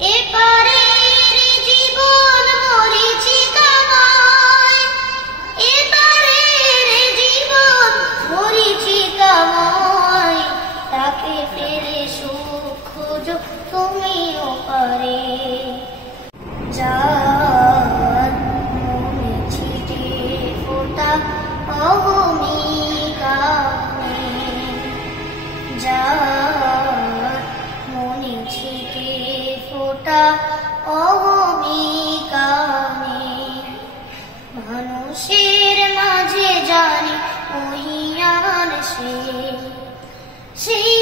এপারের জীবন মরীচিকাময়, এপারের জীবন মরীচিকাময়, তাকে ফেলে সুখ খোঁজো তুমি ওপারে। যার মনে ছিটে ফোঁটা অহমিকা নেই, যার মনে ছিটে ফোঁটা অহমিকা নেই, মানুষের মাঝে জানি মহিয়ান সেই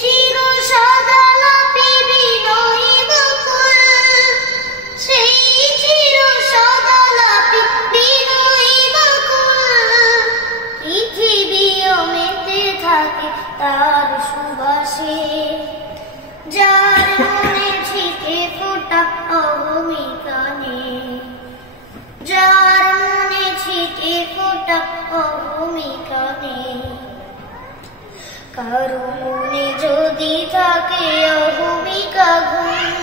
চির সাদা লাপি বিনয়ী বকুল, সেই চির সাদা লাপি বিনয়ী বকুল, পৃথিবীও মেতে থাকে তার সুবাসে। যার মনে ছিটে ফোঁটা অহমিকা নেই, যার মনে ছিটে ফোঁটা অহমিকা নেই, কারো মনে যদি থাকে অহমিকা গুণ,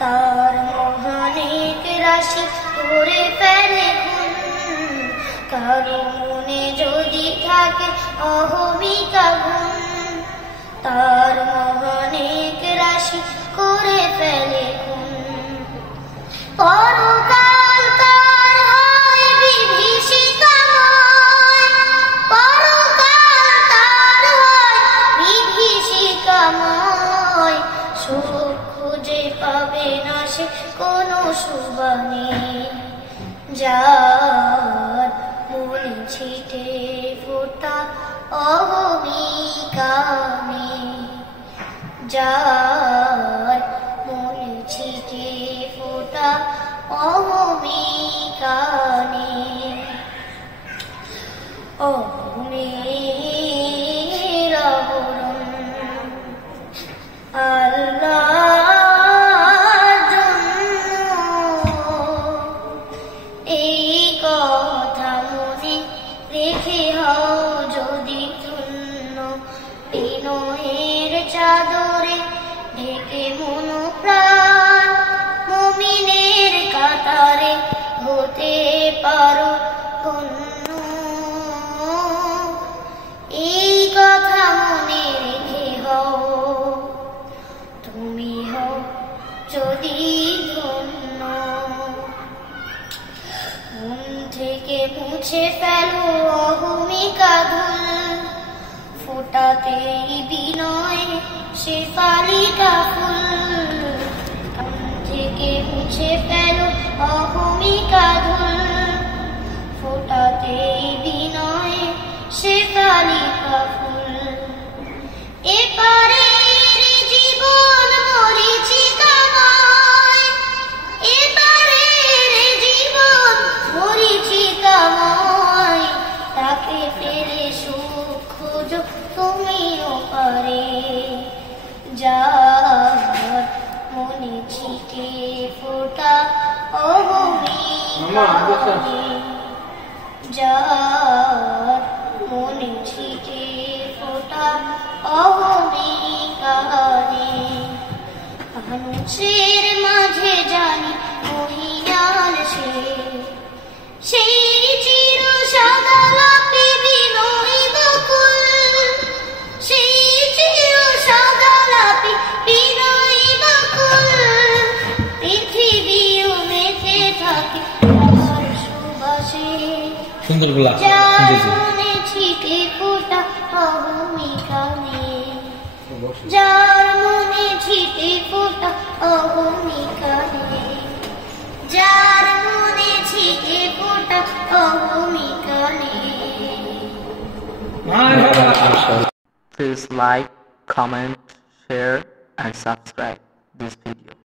তার মহানেক রাশি করে ফেলে খুন। কারো মনে যদি থাকে অহমিকা গুণ, তার মহানেক রাশি করে ফেলে খুন। পরকাল তার হয় বিভীষিকাময়, পরকাল তার হয় বিভীষিকাময়, সুখ খুঁজে পাবে না সে কোনো সুবানে। যার মনে ছিটে ফোঁটা অহমিকা নেই, যার মনে ছিটে ফোঁটা অহমিকা নেই। অহমের আবরণ আল্লাহর জন্য, এই কথা মনে রেখে হও যদি ধন্য। বিনয়ের চাদরে ঢেকে মন প্রাণ, মুমিনের কাতারে হতে পারো গণ্য। এই কথা মনে রেখে হও তুমি হও যদি ধন্য। মন থেকে মুছে ফেলো অহমিকা ধুল, ফোটাতেই বিনয় শেফালিকা ফুল। মন থেকে মুছে ফেলো অহমিকা ধুল, ফোটাতেই বিনয় শেফালিকা ফুল। এপারের জীবন মরীচিকাময়, এপারের জীবন মরীচিকাময়, তাকে ফেলে সুখ খোঁজো তুমি ওপারে। যার মনে ছিটে ফোঁটা অহমিকা নেই, যার মনে ছিটে ফোঁটা অহমিকা নেই, মানুষের মাঝে জানি মহিয়ান সেই চির সাদা লাপি বিনয়ী বকুল, সেই চির সাদা লাপি বিনয়ী বকুল, পৃথিবীও মেতে থাকে তার সুবাসে। সুন্দর বলা, যার মনে ছিটে ফোঁটা অহমিকা নেই, যার মনে ছিটে ফোঁটা অহমিকা নেই, যার মনে ছিটে ফোঁটা অহমিকা নেই। Please like, comment, share and subscribe this video.